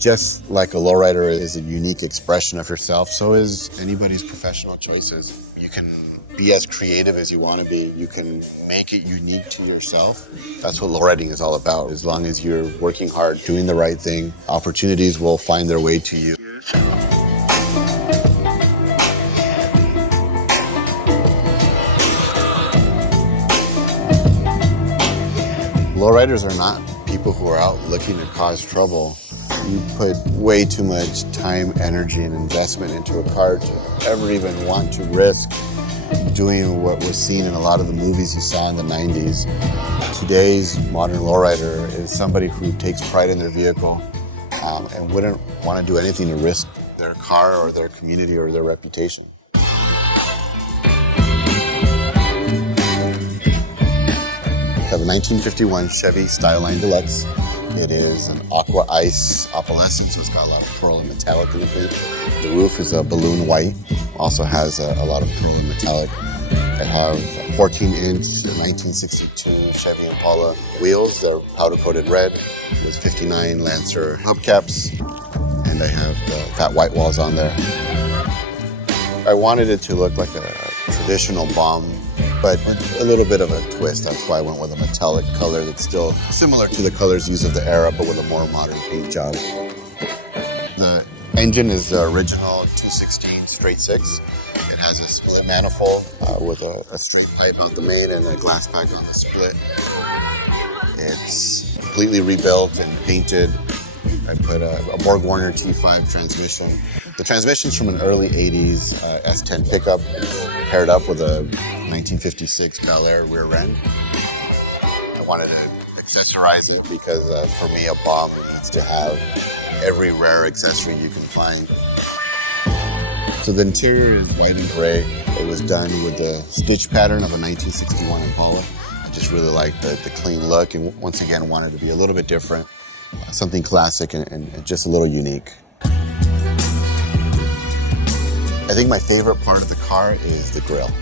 Just like a lowrider is a unique expression of yourself, so is anybody's professional choices. You can be as creative as you want to be. You can make it unique to yourself. That's what lowriding is all about. As long as you're working hard, doing the right thing, opportunities will find their way to you. Lowriders are not people who are out looking to cause trouble. You put way too much time, energy, and investment into a car to ever even want to risk doing what was seen in a lot of the movies you saw in the 90s. Today's modern lowrider is somebody who takes pride in their vehicle and wouldn't want to do anything to risk their car or their community or their reputation. I have a 1951 Chevy Styleline Deluxe. It is an aqua ice opalescent, so it's got a lot of pearl and metallic in the paint. The roof is a balloon white, also has a lot of pearl and metallic. I have a 14-inch 1962 Chevy Impala wheels. They're powder-coated red with 59 Lancer hubcaps, and I have the fat white walls on there. I wanted it to look like a traditional bomb, but a little bit of a twist. That's why I went with a metallic color that's still similar to the colors used of the era, but with a more modern paint job. The engine is the original 216 straight six. It has a split manifold with a straight pipe out the main and a glass pack on the split. It's completely rebuilt and painted. I put a Borg-Warner T5 transmission. The transmission's from an early 80s S10 pickup. It's paired up with a 1956 Bel Air rear end. I wanted to accessorize it because for me a bomb needs to have every rare accessory you can find. So the interior is white and gray. It was done with the stitch pattern of a 1961 Impala. I just really liked the clean look, and once again wanted to be a little bit different. Something classic and just a little unique. I think my favorite part of the car is the grille.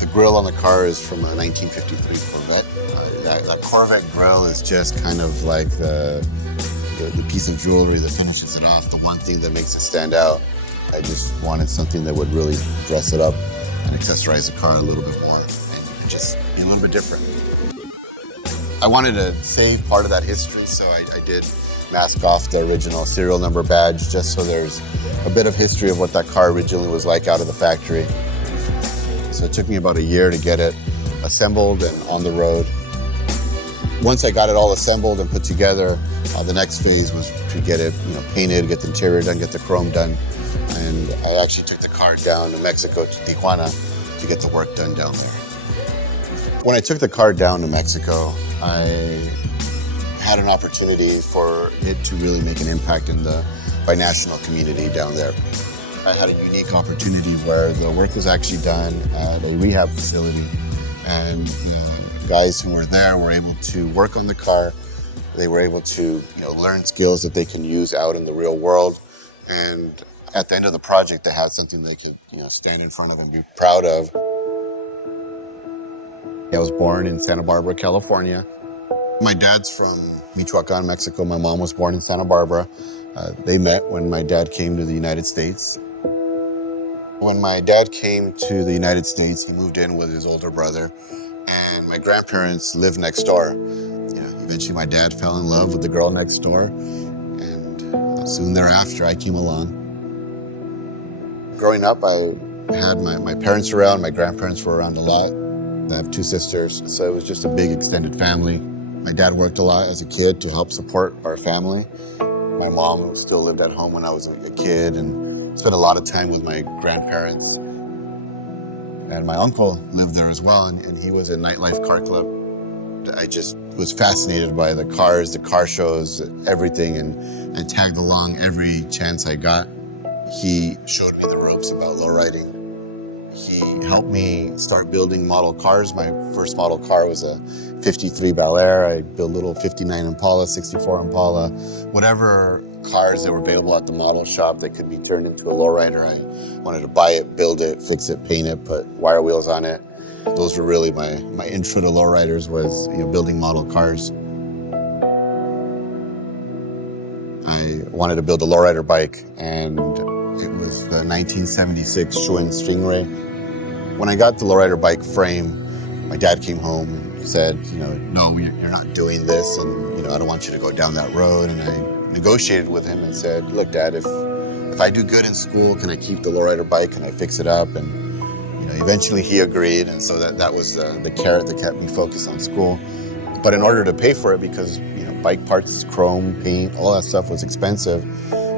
The grille on the car is from a 1953 Corvette. That Corvette grille is just kind of like the piece of jewelry that finishes it off, the one thing that makes it stand out. I just wanted something that would really dress it up and accessorize the car a little bit more and just be a little bit different. I wanted to save part of that history, so I did mask off the original serial number badge just so there's a bit of history of what that car originally was like out of the factory. So it took me about a year to get it assembled and on the road. Once I got it all assembled and put together, the next phase was to get it painted, get the interior done, get the chrome done. And I actually took the car down to Mexico, to Tijuana, to get the work done down there. When I took the car down to Mexico, I had an opportunity for it to really make an impact in the binational community down there. I had a unique opportunity where the work was actually done at a rehab facility, and the guys who were there were able to work on the car. They were able to learn skills that they can use out in the real world, and at the end of the project, they had something they could stand in front of and be proud of. I was born in Santa Barbara, California. My dad's from Michoacan, Mexico. My mom was born in Santa Barbara. They met when my dad came to the United States. When my dad came to the United States, he moved in with his older brother, and my grandparents lived next door. Eventually my dad fell in love with the girl next door, and soon thereafter I came along. Growing up, I had my parents around, my grandparents were around a lot. I have two sisters, so it was just a big extended family. My dad worked a lot as a kid to help support our family. My mom still lived at home when I was a kid and spent a lot of time with my grandparents. And my uncle lived there as well, and he was a nightlife car club. I just was fascinated by the cars, the car shows, everything, and tagged along every chance I got. He showed me the ropes about lowriding. He helped me start building model cars. My first model car was a 53 Bel Air. I built little 59 Impala, 64 Impala, whatever cars that were available at the model shop that could be turned into a lowrider. I wanted to buy it, build it, fix it, paint it, put wire wheels on it. Those were really my intro to lowriders, was building model cars. I wanted to build a lowrider bike, and it was the 1976 Schwinn Stingray. When I got the lowrider bike frame, my dad came home and said, no, you're not doing this, and I don't want you to go down that road. And I negotiated with him and said, look, Dad, if I do good in school, can I keep the lowrider bike? Can I fix it up? And eventually he agreed, and so that was the carrot that kept me focused on school. But in order to pay for it, because bike parts, chrome, paint, all that stuff was expensive,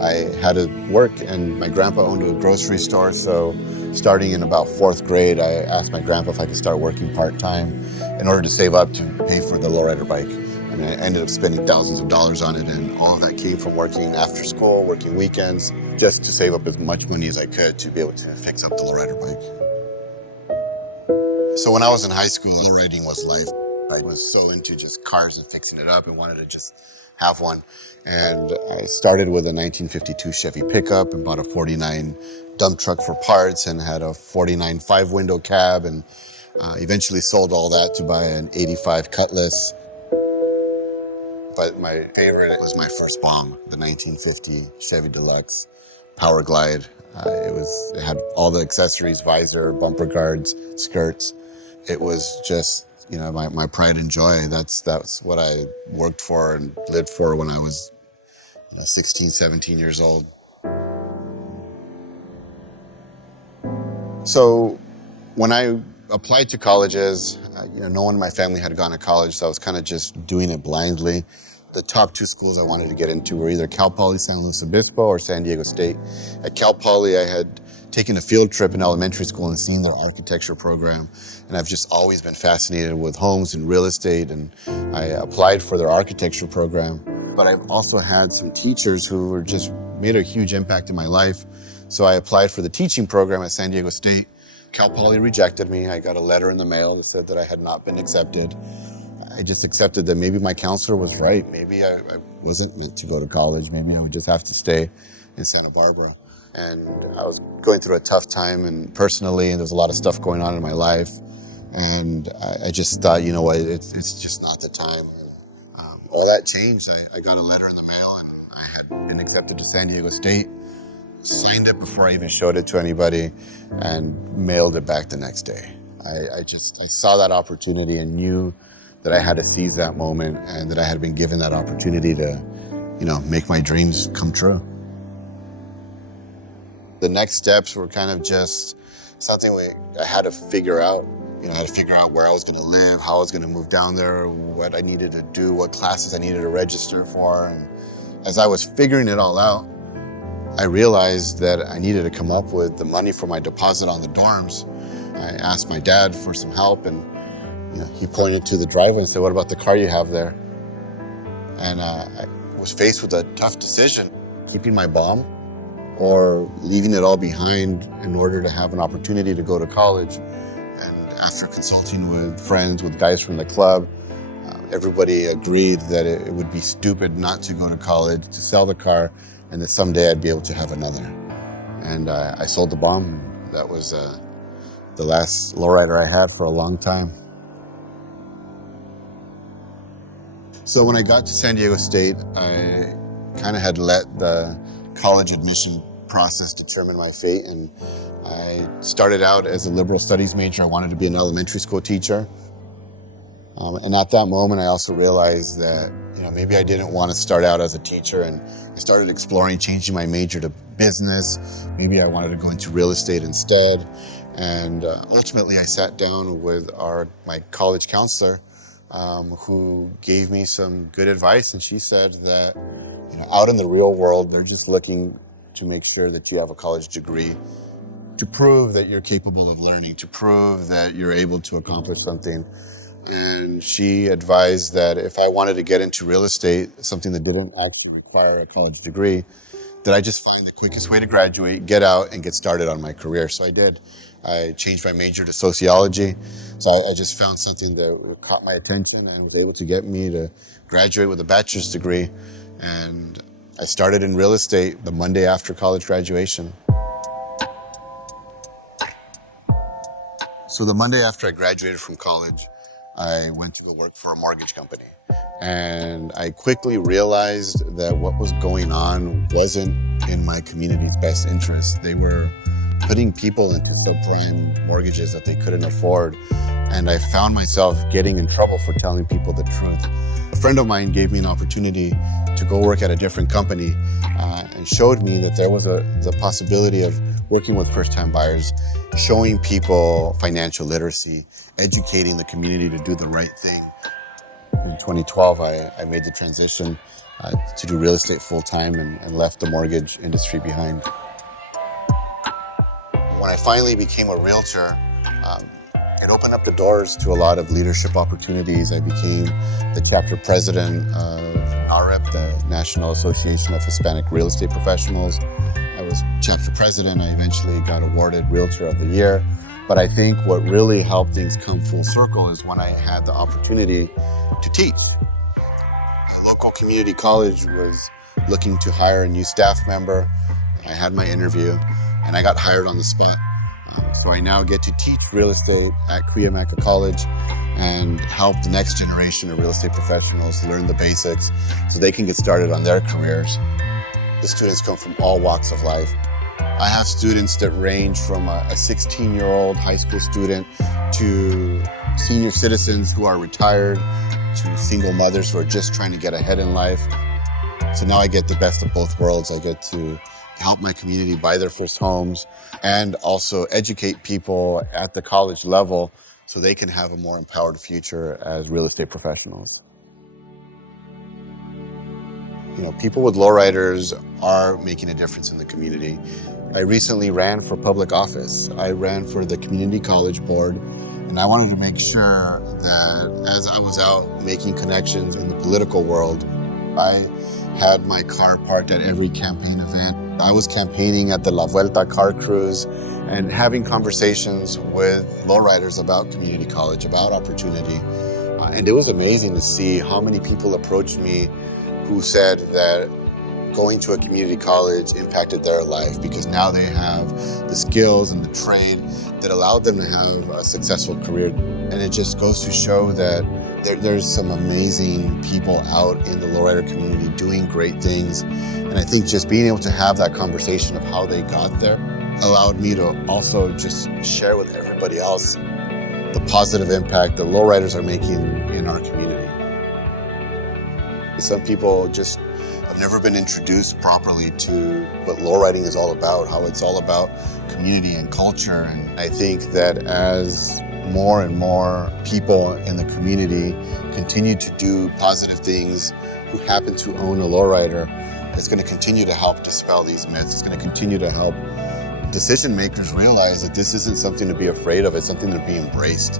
I had to work, and my grandpa owned a grocery store, so starting in about 4th grade, I asked my grandpa if I could start working part-time in order to save up to pay for the lowrider bike. And I ended up spending thousands of dollars on it, and all of that came from working after school, working weekends, just to save up as much money as I could to be able to fix up the lowrider bike. So when I was in high school, lowriding was life. I was so into just cars and fixing it up and wanted to just have one. And I started with a 1952 Chevy pickup and bought a 49 dump truck for parts and had a 49 5-window cab, and eventually sold all that to buy an 85 Cutlass. But my favorite was my first bomb, the 1950 Chevy Deluxe Power Glide. It had all the accessories, visor, bumper guards, skirts. It was just, my pride and joy. That's what I worked for and lived for when I was 16, 17 years old. So when I applied to colleges, no one in my family had gone to college, so I was kind of just doing it blindly. The top 2 schools I wanted to get into were either Cal Poly San Luis Obispo or San Diego State. At Cal Poly, I had taken a field trip in elementary school and seen their architecture program, and I've just always been fascinated with homes and real estate, and I applied for their architecture program. But I've also had some teachers who were just made a huge impact in my life, so I applied for the teaching program at San Diego State. Cal Poly rejected me. I got a letter in the mail that said that I had not been accepted. I just accepted that maybe my counselor was right. Maybe I wasn't meant to go to college. Maybe I would just have to stay in Santa Barbara. And I was going through a tough time and personally, and there was a lot of stuff going on in my life. And I just thought, it's just not the time. All that changed. I got a letter in the mail, and I had been accepted to San Diego State, signed it before I even showed it to anybody, and mailed it back the next day. I saw that opportunity and knew that I had to seize that moment, and that I had been given that opportunity to, make my dreams come true. The next steps were kind of just something I had to figure out. I had to figure out where I was going to live, how I was going to move down there, what I needed to do, what classes I needed to register for. And as I was figuring it all out, I realized that I needed to come up with the money for my deposit on the dorms. I asked my dad for some help, and he pointed to the driveway and said, "What about the car you have there?" And I was faced with a tough decision, keeping my bomb or leaving it all behind in order to have an opportunity to go to college. And after consulting with friends, with guys from the club, everybody agreed that it would be stupid not to go to college, to sell the car, and that someday I'd be able to have another. And I sold the bomb. That was the last lowrider I had for a long time. So when I got to San Diego State, I kind of had let the college admission process determine my fate, and I started out as a liberal studies major. I wanted to be an elementary school teacher. And at that moment, I also realized that maybe I didn't want to start out as a teacher, and I started exploring changing my major to business. Maybe I wanted to go into real estate instead. And ultimately, I sat down with my college counselor, who gave me some good advice, and she said that out in the real world, they're just looking to make sure that you have a college degree to prove that you're capable of learning, to prove that you're able to accomplish something. And she advised that if I wanted to get into real estate, something that didn't actually require a college degree, that I just find the quickest way to graduate, get out, and get started on my career. So I did. I changed my major to sociology. So I just found something that caught my attention and was able to get me to graduate with a bachelor's degree. And I started in real estate the Monday after college graduation. So the Monday after I graduated from college, I went to go work for a mortgage company. And I quickly realized that what was going on wasn't in my community's best interest. They were putting people into subprime mortgages that they couldn't afford. And I found myself getting in trouble for telling people the truth. A friend of mine gave me an opportunity to go work at a different company and showed me that there was the possibility of working with first-time buyers, showing people financial literacy, educating the community to do the right thing. In 2012, I made the transition to do real estate full-time and left the mortgage industry behind. When I finally became a realtor, it opened up the doors to a lot of leadership opportunities. I became the chapter president of NAREP, the National Association of Hispanic Real Estate Professionals. I was chapter president. I eventually got awarded Realtor of the Year. But I think what really helped things come full circle is when I had the opportunity to teach. A local community college was looking to hire a new staff member. I had my interview and I got hired on the spot. So I now get to teach real estate at Cuyamaca College and help the next generation of real estate professionals learn the basics so they can get started on their careers. The students come from all walks of life. I have students that range from a 16-year-old high school student to senior citizens who are retired, to single mothers who are just trying to get ahead in life. So now I get the best of both worlds. I get to help my community buy their first homes and also educate people at the college level so they can have a more empowered future as real estate professionals. You know, people with lowriders are making a difference in the community. I recently ran for public office. I ran for the community college board, and I wanted to make sure that as I was out making connections in the political world, I had my car parked at every campaign event. I was campaigning at the La Vuelta car cruise and having conversations with lowriders about community college, about opportunity. And it was amazing to see how many people approached me who said that going to a community college impacted their life because now they have the skills and the trade that allowed them to have a successful career. And it just goes to show that there's some amazing people out in the lowrider community doing great things. And I think just being able to have that conversation of how they got there allowed me to also just share with everybody else the positive impact that lowriders are making in our community. Some people just have never been introduced properly to what lowriding is all about, how it's all about community and culture. And I think that as more and more people in the community continue to do positive things who happen to own a lowrider, it's going to continue to help dispel these myths. It's going to continue to help decision makers realize that this isn't something to be afraid of, it's something to be embraced.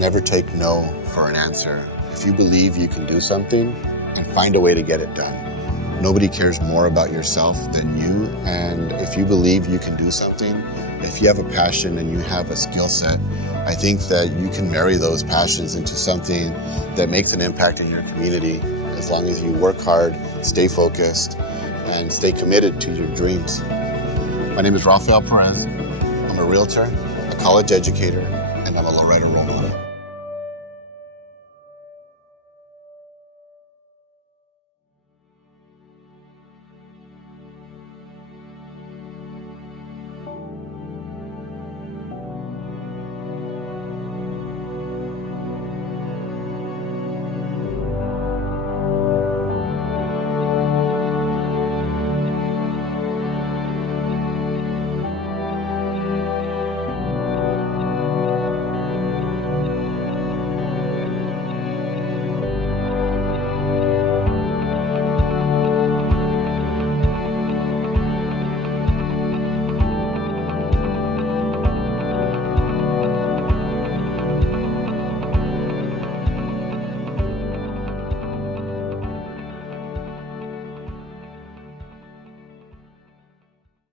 Never take no for an answer. If you believe you can do something, and find a way to get it done. Nobody cares more about yourself than you, and if you believe you can do something, if you have a passion and you have a skill set, I think that you can marry those passions into something that makes an impact in your community as long as you work hard, stay focused, and stay committed to your dreams. My name is Rafael Perez. I'm a realtor, a college educator, and I'm a lowrider role model.